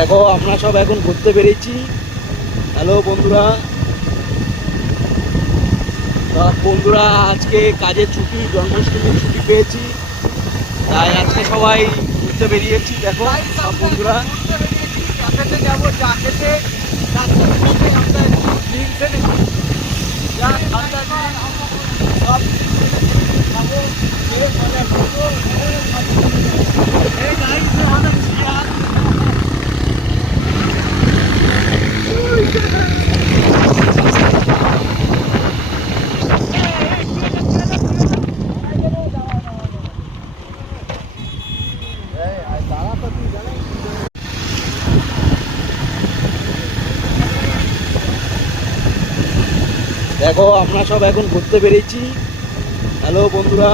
দেখো আমরা সব এখন ঘুরতে বেরিয়েছি। হ্যালো বন্ধুরা, সব বন্ধুরা আজকে কাজের ছুটি, জন্মাষ্টমীর ছুটি পেয়েছি, তাই আজকে সবাই ঘুরতে বেরিয়েছি। দেখো সব বন্ধুরা ক্যাফেতে যাবো, চা খেতে। তার সাথে সাথে আমরা ড্রিঙ্কস এনেছি, যা ঠান্ডা সব খাবো, খেয়ে মজা করবো। এই গাইস আমাদের চেয়ার দেখো আমরা সব এখন ঘুরতে বেরিয়েছি। হ্যালো বন্ধুরা।